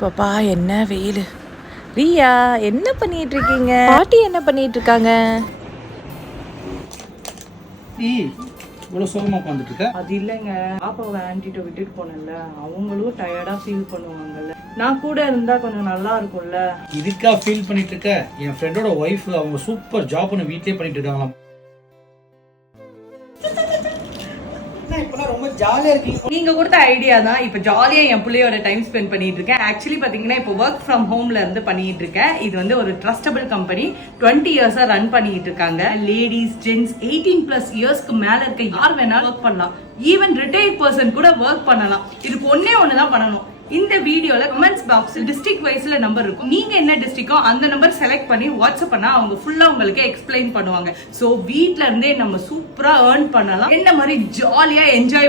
பாப்பா என்ன வெயில். ரியா என்ன பண்ணிட்டு இருக்கீங்க? பாட்டி என்ன பண்ணிட்டு இருக்காங்க? இவ்வளவு சோகமா உட்காந்துட்டு இருக்க? அது இல்லைங்க, பாப்பாவை ஆன்ட்டிட்ட விட்டுட்டு போனேன்ல, அவங்களும் டயர்டா ஃபீல் பண்ணுவாங்கல்ல. நான் கூட இருந்தா கொஞ்சம் நல்லா இருக்கும்ல. இதுக்கா ஃபீல் பண்ணிட்டு இருக்க? என் ஃப்ரெண்டோட ஒய்ஃப் அவங்க சூப்பர் ஜாப்னு வீட்லயே பண்ணிட்டு இருக்காங்களாம். ரொம்ப ஜாலியா இருக்கீங்க. நீங்க கொடுத்த ஐடியா தான் இப்ப ஜாலியா என் பிள்ளையோட டைம் ஸ்பெண்ட் பண்ணிட்டு இருக்கேன். ஆக்சுவலி பாத்தீங்கன்னா இப்போ ஒர்க் ஃப்ரம் ஹோம்ல இருந்து பண்ணிட்டு இருக்கேன். இது வந்து ஒரு ட்ரஸ்டபிள் கம்பெனி, 20 இயர்ஸா ரன் பண்ணிட்டு இருக்காங்க. லேடிஸ் ஜென்ட்ஸ் 18+ இயர்ஸ்க்கு மேல இருக்க யார் வேணாலும் ஒர்க் பண்ணலாம். ஈவன் ரிட்டையர்ட் பர்சன் கூட ஒர்க் பண்ணலாம். இதுக்கு ஒண்ணுதான் பண்ணணும். இந்த வீடியோல கமெண்ட்ஸ் பாக்ஸ்ல டிஸ்ட்ரிக்ட் வைஸ்ல நம்பர் இருக்கும். நீங்க என்ன டிஸ்ட்ரிக்டோ அந்த நம்பர் செலக்ட் பண்ணி வாட்ஸ்அப் பண்ணா அவங்க ஃபுல்லா உங்களுக்கு எக்ஸ்பிளைன் பண்ணுவாங்க. சோ வீட்ல இருந்தே நம்ம சூப்பரா ஏர்ன் பண்ணலாம். என்ன மாதிரி ஜாலியா என்ஜாய்